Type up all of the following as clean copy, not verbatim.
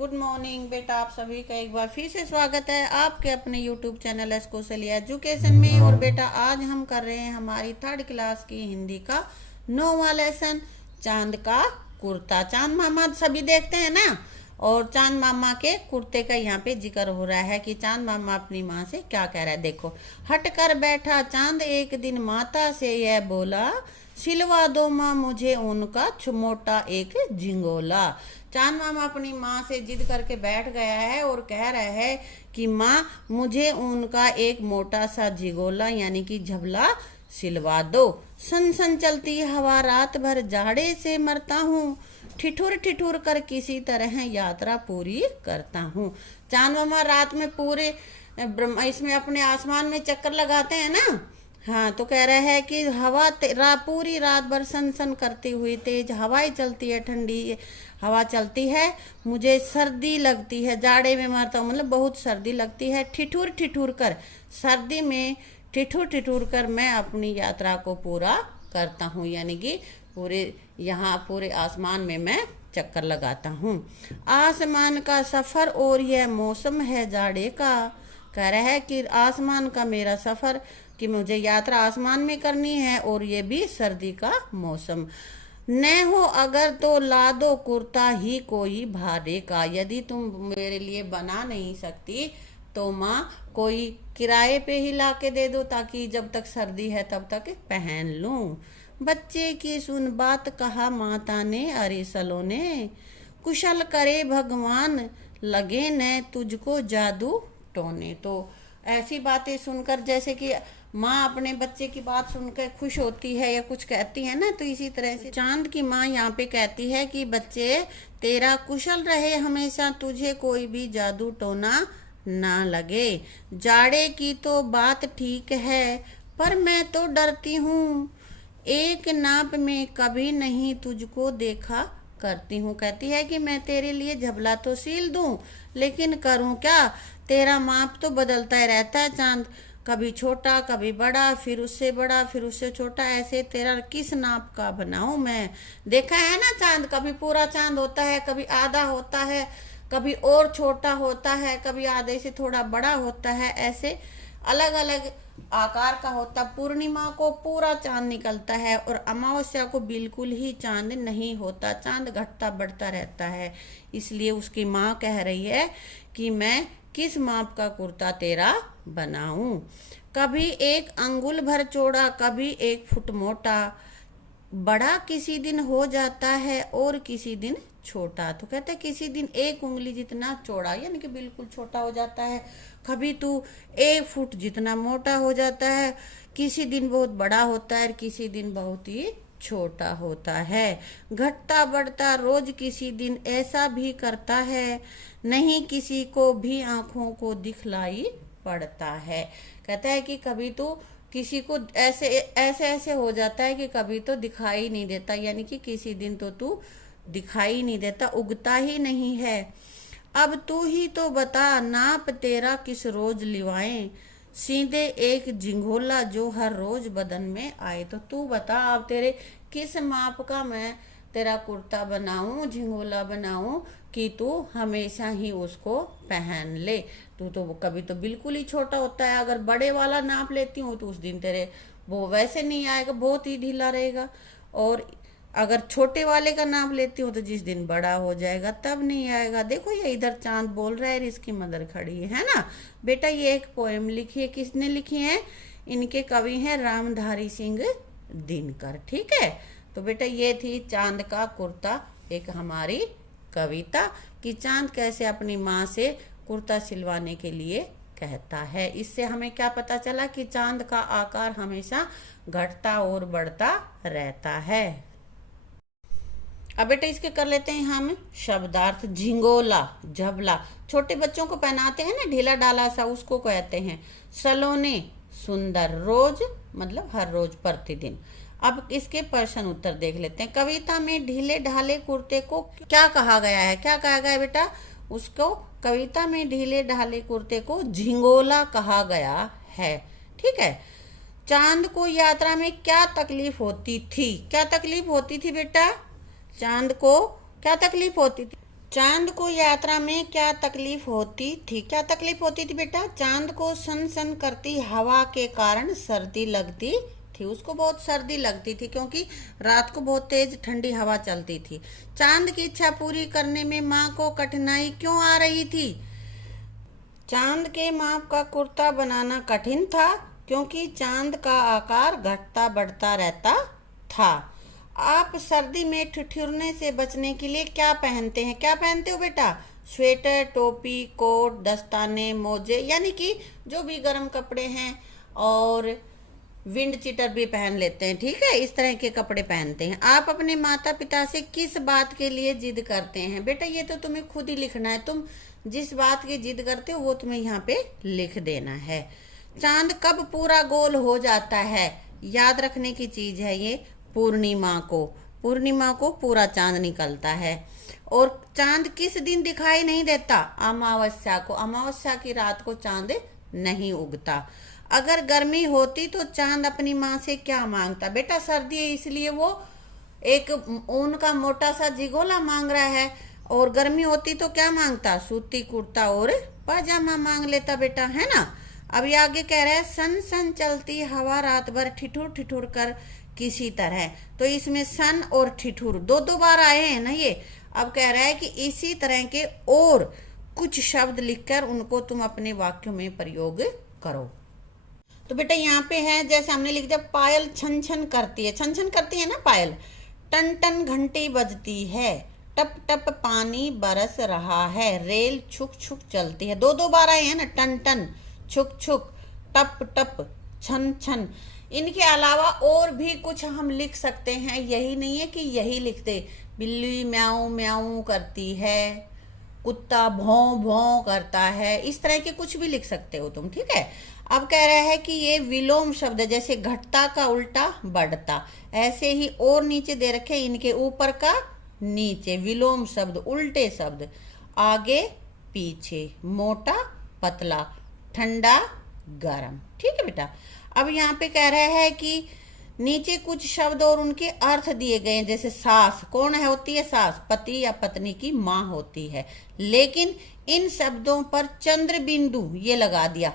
Good morning बेटा, आप सभी का एक बार फिर से स्वागत है आपके अपने YouTube channel S Kaushalya education में। और बेटा आज हम कर रहे हैं हमारी थर्ड क्लास की हिंदी का 9वां लेसन, चांद का कुर्ता। चांद मामा सभी देखते हैं ना, और चांद मामा के कुर्ते का यहाँ पे जिक्र हो रहा है कि चांद मामा अपनी माँ से क्या कह रहा है। देखो, हट कर बैठा चांद एक दिन माता से यह बोला, सिलवा दो माँ मुझे उनका मोटा एक झिंगोला। चांद मामा अपनी माँ से जिद करके बैठ गया है और कह रहा है कि माँ मुझे उनका एक मोटा सा झिंगोला यानी कि झबला सिलवा दो। सन सन चलती हवा रात भर जाड़े से मरता हूँ, ठिठुर ठिठुर कर किसी तरह यात्रा पूरी करता हूँ। चांद मामा रात में पूरे इसमें अपने आसमान में चक्कर लगाते हैं ना। हाँ, तो कह रहा है कि हवा पूरी रात भर सन सन करती हुई तेज हवाएं चलती है, ठंडी हवा चलती है, मुझे सर्दी लगती है, जाड़े में मरता हूँ मतलब बहुत सर्दी लगती है। ठिठुर ठिठुर कर, सर्दी में ठिठुर ठिठुर कर मैं अपनी यात्रा को पूरा करता हूँ, यानी कि पूरे आसमान में मैं चक्कर लगाता हूँ। आसमान का सफ़र और यह मौसम है जाड़े का। कह रहा है कि आसमान का मेरा सफ़र, कि मुझे यात्रा आसमान में करनी है और ये भी सर्दी का मौसम। न हो अगर तो ला दो कुर्ता ही कोई भाड़े का। यदि तुम मेरे लिए बना नहीं सकती तो माँ कोई किराए पे ही ला के दे दो, ताकि जब तक सर्दी है तब तक पहन लूं। बच्चे की सुन बात कहा माता ने, अरे सलोने कुशल करे भगवान लगे न तुझको जादू टोने। तो ऐसी बातें सुनकर, जैसे कि माँ अपने बच्चे की बात सुनकर खुश होती है या कुछ कहती है ना, तो इसी तरह से चांद की माँ यहाँ पे कहती है कि बच्चे तेरा कुशल रहे हमेशा, तुझे कोई भी जादू टोना ना लगे। जाड़े की तो बात ठीक है पर मैं तो डरती हूँ, एक नाप में कभी नहीं तुझको देखा करती हूँ। कहती है कि मैं तेरे लिए झबला तो सील दूँ, लेकिन करूँ क्या, तेरा माप तो बदलता ही रहता है चांद, कभी छोटा कभी बड़ा, फिर उससे बड़ा फिर उससे छोटा, ऐसे तेरा किस नाप का बनाऊं मैं। देखा है ना चांद, कभी पूरा चांद होता है, कभी आधा होता है, कभी और छोटा होता है, कभी आधे से थोड़ा बड़ा होता है, ऐसे अलग अलग आकार का होता। पूर्णिमा को पूरा चांद निकलता है और अमावस्या को बिल्कुल ही चांद नहीं होता, चांद घटता बढ़ता रहता है। इसलिए उसकी माँ कह रही है कि मैं किस माप का कुर्ता तेरा बनाऊं। कभी एक अंगुल भर चौड़ा कभी 1 फुट मोटा, बड़ा किसी दिन हो जाता है और किसी दिन छोटा। तो कहते हैं किसी दिन 1 उंगली जितना चौड़ा यानी कि बिल्कुल छोटा हो जाता है, कभी तू 1 फुट जितना मोटा हो जाता है, किसी दिन बहुत बड़ा होता है, किसी दिन बहुत ही छोटा होता है। घटता बढ़ता रोज किसी दिन ऐसा भी करता है, नहीं किसी को भी आंखों को दिखलाई पड़ता है। कहता है कि कभी तो किसी को ऐसे ऐसे ऐसे हो जाता है कि कभी तो दिखाई नहीं देता, यानी कि किसी दिन तो तू दिखाई नहीं देता, उगता ही नहीं है। अब तू ही तो बता नाप तेरा किस रोज लिवाएं, सीधे एक झिंगोला जो हर रोज बदन में आए। तो तू बता अब तेरे किस माप का मैं तेरा कुर्ता बनाऊं, झिंगोला बनाऊं कि तू हमेशा ही उसको पहन ले। तू तो कभी तो बिल्कुल ही छोटा होता है, अगर बड़े वाला नाप लेती हूँ तो उस दिन तेरे वो वैसे नहीं आएगा, बहुत ही ढीला रहेगा, और अगर छोटे वाले का नाप लेती हूँ तो जिस दिन बड़ा हो जाएगा तब नहीं आएगा। देखो ये इधर चांद बोल रहा है, इसकी मदर खड़ी है ना। बेटा ये एक पोएम लिखी है, किसने लिखी है, इनके कवि हैं रामधारी सिंह दिनकर। ठीक है, तो बेटा ये थी चांद का कुर्ता, एक हमारी कविता कि चांद कैसे अपनी माँ से कुर्ता सिलवाने के लिए कहता है। इससे हमें क्या पता चला कि चांद का आकार हमेशा घटता और बढ़ता रहता है। अब बेटा इसके कर लेते हैं हम शब्दार्थ। झिंगोला, झबला, छोटे बच्चों को पहनाते हैं ना ढीला डाला सा, उसको कहते हैं। सलोने, सुंदर, रोज मतलब हर रोज प्रतिदिन। अब इसके प्रश्न उत्तर देख लेते हैं। कविता में ढीले ढाले कुर्ते को क्या कहा गया है, क्या कहा गया है बेटा, उसको कविता में ढीले ढाले कुर्ते को झिंगोला कहा गया है। ठीक है। चांद को यात्रा में क्या तकलीफ होती थी, क्या तकलीफ होती थी बेटा, चांद को क्या तकलीफ होती थी, चांद को यात्रा में क्या तकलीफ होती थी? क्या तकलीफ होती थी बेटा? चांद को सन सन करती हवा के कारण सर्दी लगती थी। उसको बहुत सर्दी लगती थी क्योंकि रात को बहुत तेज ठंडी हवा चलती थी। चांद की इच्छा पूरी करने में माँ को कठिनाई क्यों आ रही थी? चांद के माप का कुर्ता बनाना कठिन था क्योंकि चांद का आकार घटता बढ़ता रहता था। आप सर्दी में ठिठुरने से बचने के लिए क्या पहनते हैं? क्या पहनते हो बेटा? स्वेटर, टोपी, कोट, दस्ताने, मोजे, यानी कि जो भी गर्म कपड़े हैं, और विंड चीटर भी पहन लेते हैं। ठीक है, इस तरह के कपड़े पहनते हैं। आप अपने माता पिता से किस बात के लिए जिद करते हैं? बेटा ये तो तुम्हें खुद ही लिखना है। तुम जिस बात की जिद करते हो वो तुम्हें यहाँ पे लिख देना है। चांद कब पूरा गोल हो जाता है? याद रखने की चीज है ये। पूर्णिमा को पूरा चांद निकलता है। और चांद किस दिन दिखाई नहीं देता? अमावस्या को। अमावस्या की रात को चांद नहीं उगता। अगर गर्मी होती तो चांद अपनी माँ से क्या मांगता? बेटा सर्दी है इसलिए वो एक ऊन का मोटा सा झिगोला मांग रहा है, और गर्मी होती तो क्या मांगता? सूती कुर्ता और पाजामा मांग लेता बेटा, है ना। अब ये आगे कह रहा है, सन सन चलती हवा रात भर ठिठुर ठिठुर कर किसी तरह। तो इसमें सन और ठिठुर दो बार आए हैं ना ये। अब कह रहा है कि इसी तरह के और कुछ शब्द लिखकर उनको तुम अपने वाक्यों में प्रयोग करो। तो बेटा यहाँ पे है, जैसे हमने लिख दिया, पायल छन छन करती है। छन छन करती है ना पायल। टन टन घंटी बजती है। टप टप पानी बरस रहा है। रेल छुक छुक चलती है। दो बार आए हैं ना, टन टन, छुक छुक, टप टप, छन छन। इनके अलावा और भी कुछ हम लिख सकते हैं, यही नहीं है कि यही लिखते। बिल्ली म्याऊं म्याऊं करती है, कुत्ता भौं भौं करता है, इस तरह के कुछ भी लिख सकते हो तुम। ठीक है, अब कह रहा है कि ये विलोम शब्द है, जैसे घटता का उल्टा बढ़ता, ऐसे ही और नीचे दे रखे इनके ऊपर का नीचे, विलोम शब्द, उल्टे शब्द, आगे पीछे, मोटा पतला, ठंडा गरम। ठीक है बेटा। अब यहाँ पे कह रहा है कि नीचे कुछ शब्द और उनके अर्थ दिए गए हैं, जैसे सास, कौन है होती है सास? पति या पत्नी की माँ होती है। लेकिन इन शब्दों पर चंद्र बिंदु ये लगा दिया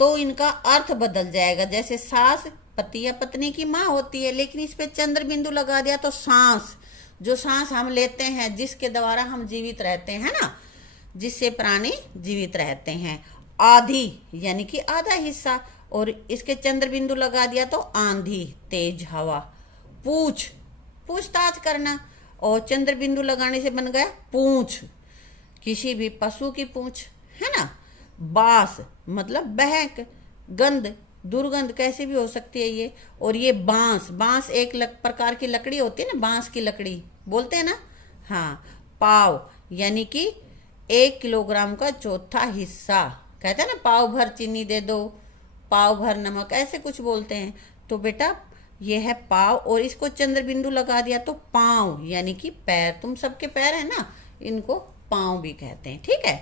तो इनका अर्थ बदल जाएगा। जैसे सास पति या पत्नी की माँ होती है, लेकिन इस पे चंद्र बिंदु लगा दिया तो सांस, जो सांस हम लेते हैं, जिसके द्वारा हम जीवित रहते हैं ना, जिससे प्राणी जीवित रहते हैं। आधी यानी कि आधा हिस्सा, और इसके चंद्र बिंदु लगा दिया तो आंधी, तेज हवा। पूछताछ करना, और चंद्र बिंदु लगाने से बन गया पूंछ, किसी भी पशु की पूंछ, है ना। बास मतलब बहक, गंध, दुर्गंध कैसे भी हो सकती है ये। और ये बांस एक प्रकार की लकड़ी होती है ना, बांस की लकड़ी बोलते हैं ना। हाँ, पाव यानी कि 1 किलोग्राम का चौथा हिस्सा, कहते हैं ना पाव भर चीनी दे दो, पाव भर नमक, ऐसे कुछ बोलते हैं। तो बेटा ये है पाव, और इसको चंद्र बिंदु लगा दिया तो पांव यानी कि पैर। तुम सबके पैर है ना, इनको पांव भी कहते हैं। ठीक है,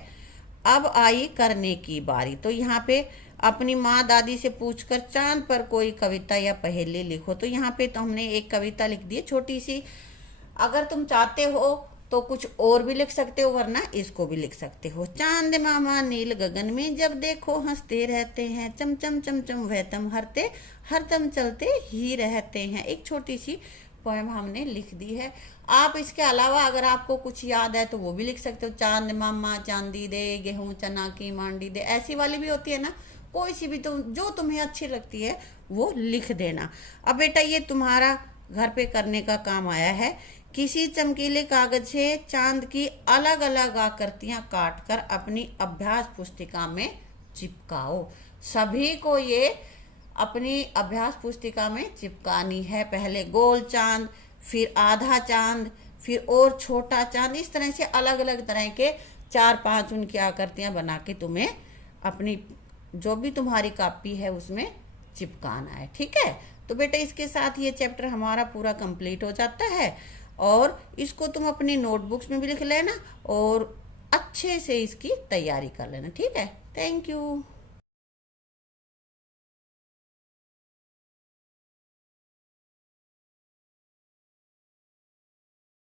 अब आई करने की बारी। तो यहाँ पे अपनी माँ दादी से पूछकर चांद पर कोई कविता या पहेली लिखो। तो यहाँ पे तो हमने एक कविता लिख दी है छोटी सी। अगर तुम चाहते हो तो कुछ और भी लिख सकते हो, वरना इसको भी लिख सकते हो। चांद मामा नील गगन में जब देखो हंसते रहते हैं, चम चम चम चम वह तम हरते हरदम चलते ही रहते हैं। एक छोटी सी पोएम हमने लिख दी है। आप इसके अलावा अगर आपको कुछ याद है तो वो भी लिख सकते हो। चांद मामा चांदी दे, गेहूं चना की मांडी दे, ऐसी वाली भी होती है ना। कोई सी भी तुम जो तुम्हें अच्छी लगती है वो लिख देना। अब बेटा ये तुम्हारा घर पे करने का काम आया है। किसी चमकीले कागज से चांद की अलग अलग आकृतियां काटकर अपनी अभ्यास पुस्तिका में चिपकाओ। सभी को ये अपनी अभ्यास पुस्तिका में चिपकानी है। पहले गोल चांद, फिर आधा चांद, फिर और छोटा चांद, इस तरह से अलग अलग तरह के 4-5 उनकी आकृतियां बना के तुम्हें अपनी जो भी तुम्हारी कॉपी है उसमें चिपकाना है। ठीक है, तो बेटा इसके साथ ये चैप्टर हमारा पूरा कंप्लीट हो जाता है, और इसको तुम अपनी नोटबुक्स में भी लिख लेना और अच्छे से इसकी तैयारी कर लेना। ठीक है, थैंक यू।